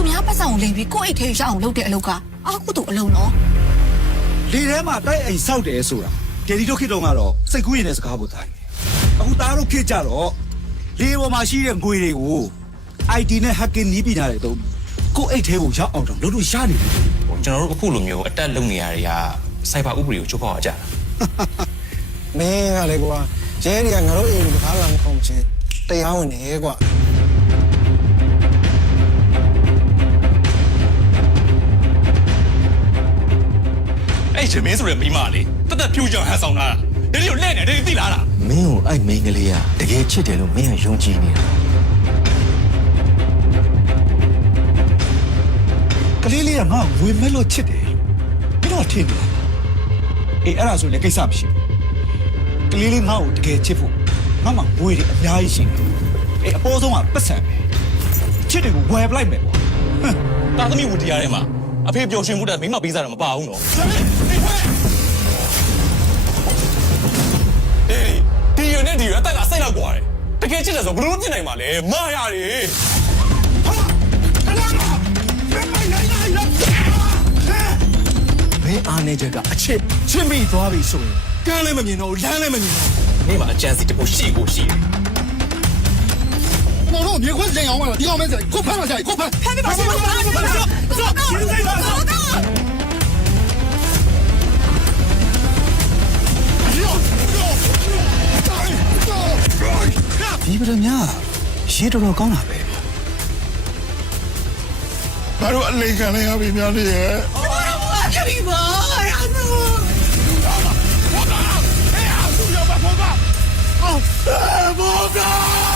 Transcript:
သူများပတ်ဆောင်လိမ့်ပြီးကိုယ့်အိတ်ထဲရအောင်လုပ်တဲ့အလုပ်ကအာကုတူအလုံးနော် လေထဲမှာတိုက်အိမ်ဆောက်တယ်ဆိုတာဒေဒီတို့ခေတ်တုန်းကတော့စိတ်ကူးရင်တဲ့စကားပေါ်တိုင်းအခုသားတို့ခေတ်ကြတော့လေပေါ်မှာရှိတဲ့ငွေတွေကို IT နဲ့ hacking နည်းပညာတွေတုံးကိုယ့်အိတ်ထဲကိုရောက်အောင်တော့လို့ရနေတယ် ကျွန်တော်တို့အခုလိုမျိုးအတက်လုံနေရတွေကစိုက်ဘာဥပဒေကိုချိုးဖောက်ရကြတာ မင်းကလေကွာရဲတွေကငါတို့အိမ်ကိုဘာလာမအောင်ချင်းတရားဝင်နေကွာ အဲ့ချင်မင်းဆိုတဲ့မိမလေးတက်တက်ဖြူကြောင်ဟန်ဆောင်လာတာဒီလိုလက်နေတယ်သိလားလား မင်းကိုအဲ့မိန်းကလေးကတကယ်ချစ်တယ်လို့မင်းကယုံကြည်နေတာ ကလေးလေးကငါ့ကိုဝေမဲ့လို့ချစ်တယ်ဘယ်တော့ထင်လဲအေးအဲ့ဒါဆိုလည်းကိစ္စမရှိဘူးကလေးလေးငါ့ကိုတကယ်ချစ်ဖို့ငါမှဝေးတယ်အများကြီးရှိတယ်အေးအပေါ်ဆုံးကပတ်စံပဲချစ်တယ်ကိုဝယ်ပလိုက်မယ်ပေါ့ တာသမီဝူတရားထဲမှာအဖေပျော်ရွှင်မှုတဲ့မိမပေးစားတာမပါဘူးနော်အေးဒီရနဲ့ဒီရအတက်ကစိတ်လောက်กว่าတယ်တကယ်ချစ်တယ်ဆိုဘယ်လိုဖြစ်နိုင်မှာလဲမာရတယ် မင်းအားနေချက်ကအချစ်ချင်းပြီးသွားပြီဆိုရင်ကန်းလည်းမမြင်တော့လမ်းလည်းမမြင်တော့ မိမအချမ်းစီတပုတ်ရှိကိုရှိတယ် 我说别管怎样完了，你搞没事，给我拍了下，给我拍。ဖမ်းပြပါစေ走 ဒီပရမရေတော်တော်ကောင်းတာပဲ 俺说雷看了呀，别苗的。 ဖြစ်ပြီပါအဲ့ဒါ 报告！